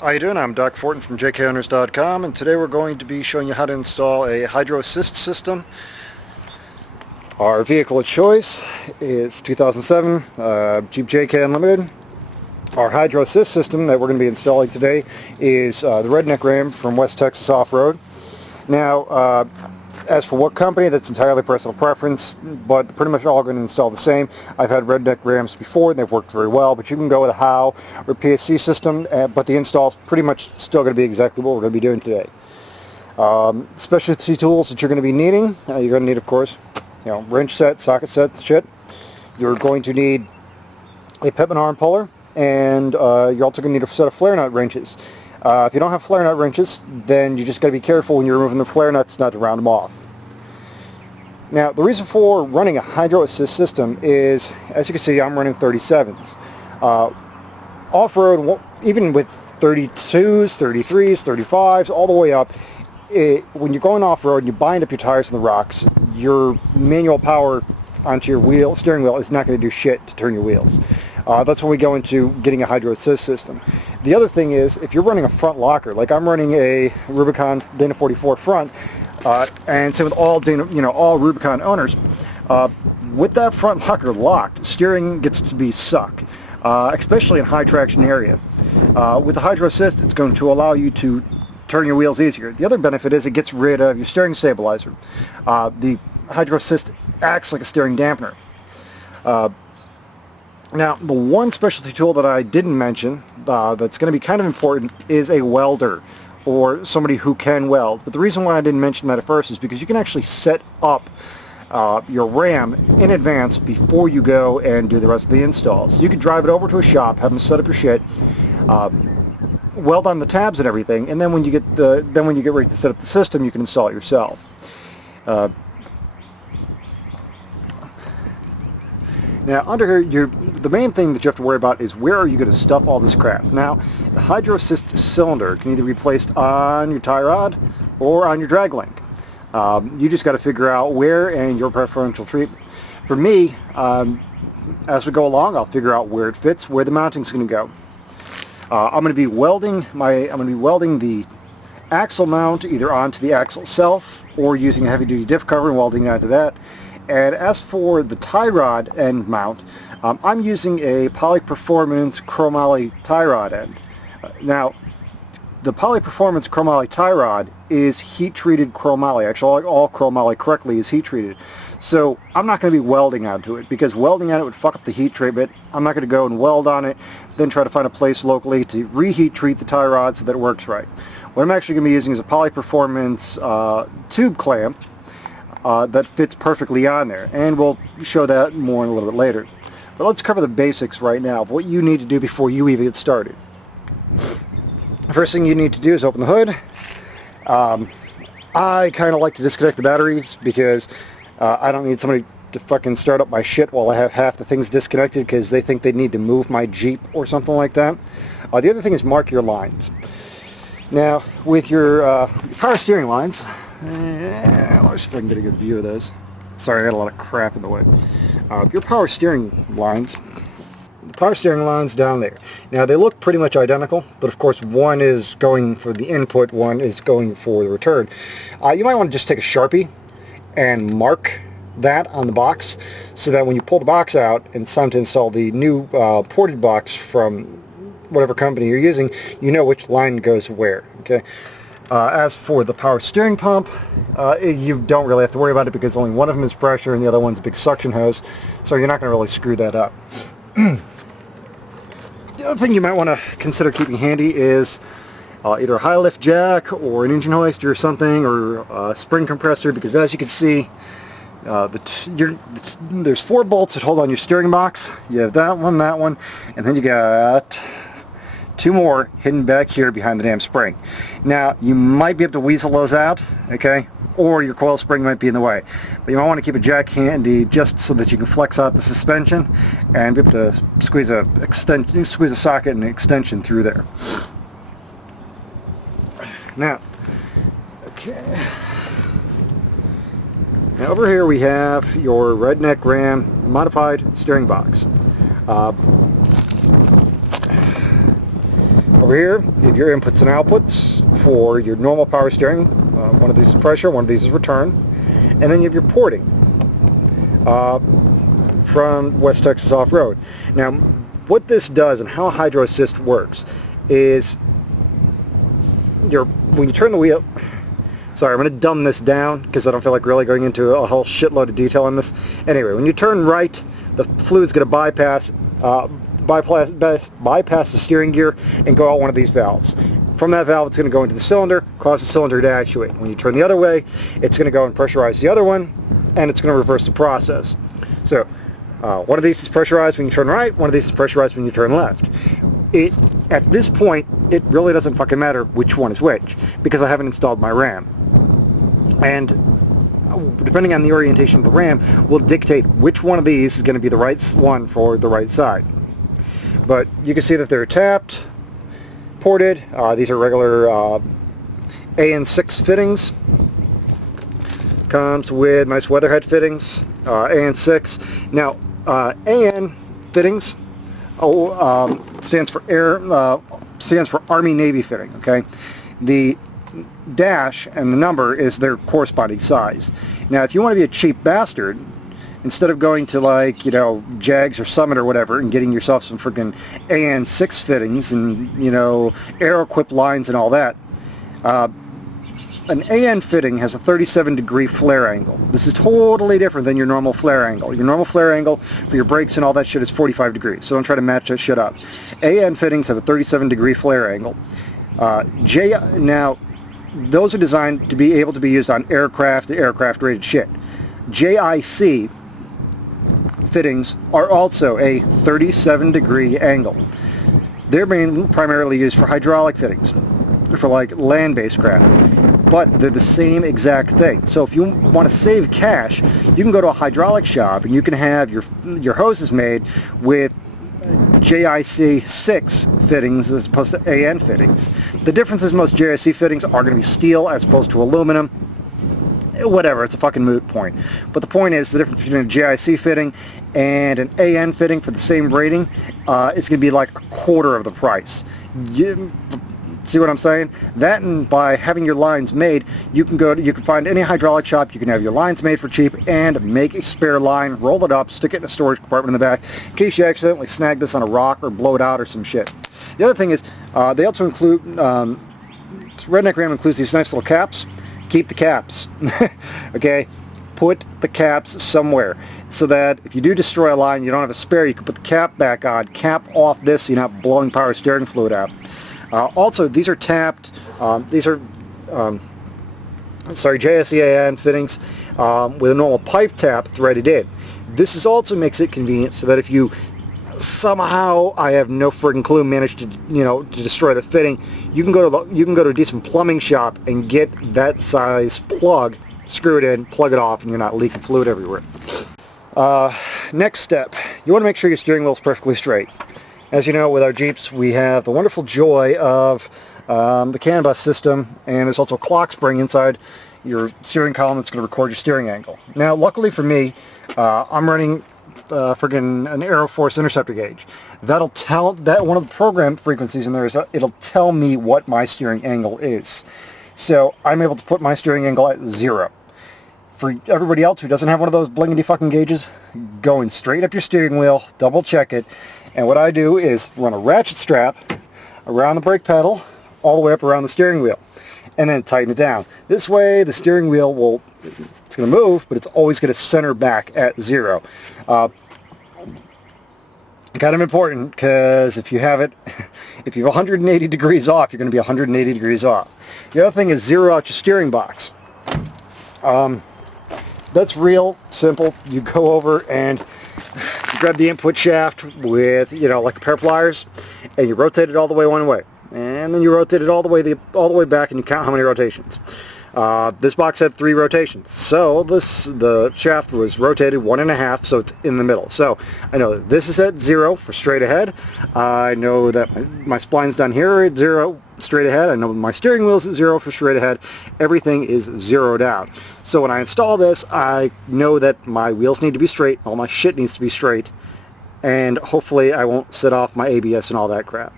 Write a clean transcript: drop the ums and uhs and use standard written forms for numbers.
How you doing? I'm Doc Fortin from jkowners.com, and today we're going to be showing you how to install a Hydro Assist system. Our vehicle of choice is 2007 Jeep JK Unlimited. Our Hydro Assist system that we're going to be installing today is the Redneck Ram from West Texas Off-Road. Now, as for what company, that's entirely personal preference, but pretty much all going to install the same. I've had Redneck Rams before, and they've worked very well, but you can go with a HOW or PSC system, but the install is pretty much still going to be exactly what we're going to be doing today. Specialty tools that you're going to be needing, you're going to need, of course, wrench set, socket set, shit. You're going to need a Pitman arm puller, and you're also going to need a set of flare nut wrenches. If you don't have flare nut wrenches, then you just got to be careful when you're removing the flare nuts not to round them off. Now, the reason for running a Hydro Assist system is, as you can see, I'm running 37s. Off-road, even with 32s, 33s, 35s, all the way up, when you're going off-road and you bind up your tires in the rocks, your manual power onto your steering wheel is not going to do shit to turn your wheels. That's when we go into getting a Hydro Assist system. The other thing is, if you're running a front locker, like I'm running a Rubicon Dana 44 front, and same with all all Rubicon owners, with that front locker locked, steering gets to be suck, especially in high traction area. With the Hydro Assist, it's going to allow you to turn your wheels easier. The other benefit is it gets rid of your steering stabilizer. The Hydro Assist acts like a steering dampener. Now, the one specialty tool that I didn't mention that's going to be kind of important is a welder, or somebody who can weld. But the reason why I didn't mention that at first is because you can actually set up your Ram in advance before you go and do the rest of the installs. So you can drive it over to a shop, have them set up your shit, weld on the tabs and everything, and then when you get ready to set up the system, you can install it yourself. Now, under here, the main thing that you have to worry about is where are you going to stuff all this crap. Now, the Hydro Assist cylinder can either be placed on your tie rod or on your drag link. You just got to figure out where and your preferential treatment. For me, as we go along, I'll figure out where it fits, where the mounting's going to go. I'm going to be welding the axle mount either onto the axle itself or using a heavy-duty diff cover and welding it onto that. And as for the tie rod end mount, I'm using a Poly Performance chromoly tie rod end. Now, the Poly Performance chromoly tie rod is heat-treated chromoly. Actually, all chromoly correctly is heat-treated. So I'm not going to be welding onto it, because welding on it would fuck up the heat treatment. I'm not going to go and weld on it, then try to find a place locally to reheat treat the tie rod so that it works right. What I'm actually going to be using is a Poly Performance tube clamp that fits perfectly on there, and we'll show that more in a little bit later. But let's cover the basics right now of what you need to do before you even get started. The first thing you need to do is open the hood. I kind of like to disconnect the batteries because I don't need somebody to fucking start up my shit while I have half the things disconnected because they think they need to move my Jeep or something like that. The other thing is mark your lines. Now, with your power steering lines, let me see if I can get a good view of those. Sorry, I got a lot of crap in the way. Your power steering lines, the power steering lines down there. Now, they look pretty much identical, but of course one is going for the input, one is going for the return. You might want to just take a Sharpie and mark that on the box so that when you pull the box out and it's time to install the new ported box from whatever company you're using, you know which line goes where. Okay. As for the power steering pump, you don't really have to worry about it because only one of them is pressure and the other one's a big suction hose, so you're not going to really screw that up. The other thing you might want to consider keeping handy is either a high lift jack or an engine hoist or something, or a spring compressor, because as you can see, there's 4 bolts that hold on your steering box. You have that one, and then you got 2 more hidden back here behind the damn spring. Now, you might be able to weasel those out, okay? Or your coil spring might be in the way. But you might want to keep a jack handy just so that you can flex out the suspension and be able to squeeze a socket and an extension through there. Now, okay. Now over here we have your Redneck Ram modified steering box. Over here, you have your inputs and outputs for your normal power steering. One of these is pressure, one of these is return. And then you have your porting from West Texas Off-Road. Now, what this does and how Hydro Assist works is when you turn the wheel... Sorry, I'm going to dumb this down because I don't feel like really going into a whole shitload of detail on this. Anyway, when you turn right, the fluid's going to bypass the steering gear and go out one of these valves. From that valve, it's going to go into the cylinder, cause the cylinder to actuate. When you turn the other way, it's going to go and pressurize the other one, and it's going to reverse the process. So, one of these is pressurized when you turn right, one of these is pressurized when you turn left. At this point, it really doesn't fucking matter which one is which, because I haven't installed my RAM. And depending on the orientation of the RAM, will dictate which one of these is going to be the right one for the right side. But you can see that they're tapped, ported. These are regular AN6 fittings. Comes with nice weatherhead fittings, AN6. Now, AN fittings stands for Army Navy fitting. Okay, the dash and the number is their corresponding size. Now, if you want to be a cheap bastard, instead of going to, like, you know, Jags or Summit or whatever and getting yourself some freaking AN6 fittings and, you know, Aeroquip lines and all that, an AN fitting has a 37-degree flare angle. This is totally different than your normal flare angle. Your normal flare angle for your brakes and all that shit is 45 degrees, so don't try to match that shit up. AN fittings have a 37-degree flare angle. Now, those are designed to be able to be used on aircraft-rated shit. JIC fittings are also a 37-degree angle. They're primarily used for hydraulic fittings, for like land-based craft, but they're the same exact thing. So if you want to save cash, you can go to a hydraulic shop and you can have your hoses made with JIC 6 fittings as opposed to AN fittings. The difference is most JIC fittings are going to be steel as opposed to aluminum. Whatever, it's a fucking moot point. But the point is, the difference between a JIC fitting and an AN fitting for the same rating, it's going to be like a quarter of the price. See what I'm saying? That, and by having your lines made, you can find any hydraulic shop, you can have your lines made for cheap and make a spare line, roll it up, stick it in a storage compartment in the back in case you accidentally snag this on a rock or blow it out or some shit. The other thing is, they also include, Redneck Ram includes these nice little caps. Keep the caps. Okay? Put the caps somewhere so that if you do destroy a line, you don't have a spare, you can put the cap back on, cap off this so you're not blowing power steering fluid out. Also, these are tapped, JSEAN fittings with a normal pipe tap threaded in. This also makes it convenient so that if you somehow, I have no friggin' clue, manage to, you know, to destroy the fitting, you can go to a decent plumbing shop and get that size plug, screw it in, plug it off, and you're not leaking fluid everywhere. Next step, you want to make sure your steering wheel is perfectly straight. As you know, with our Jeeps, we have the wonderful joy of the CAN bus system, and there's also a clock spring inside your steering column that's going to record your steering angle. Now, luckily for me, I'm running friggin' an Aeroforce interceptor gauge. That'll tell, that one of the program frequencies in there is, it'll tell me what my steering angle is. So I'm able to put my steering angle at 0. For everybody else who doesn't have one of those blingity fucking gauges, going straight up your steering wheel, double check it, and what I do is run a ratchet strap around the brake pedal all the way up around the steering wheel and then tighten it down. This way the steering wheel will, it's going to move, but it's always going to center back at 0. Kind of important, because if you have it, if you're 180 degrees off, you're going to be 180 degrees off. The other thing is zero out your steering box. That's real simple. You go over and you grab the input shaft with, you know, like a pair of pliers, and you rotate it all the way one way, and then you rotate it all the way back, and you count how many rotations. This box had 3 rotations, so the shaft was rotated 1.5, so it's in the middle. So I know that this is at 0 for straight ahead. I know that my splines down here are at 0 straight ahead. I know my steering wheel's at 0 for straight ahead. Everything is zeroed out. So when I install this, I know that my wheels need to be straight, all my shit needs to be straight, and hopefully I won't set off my ABS and all that crap.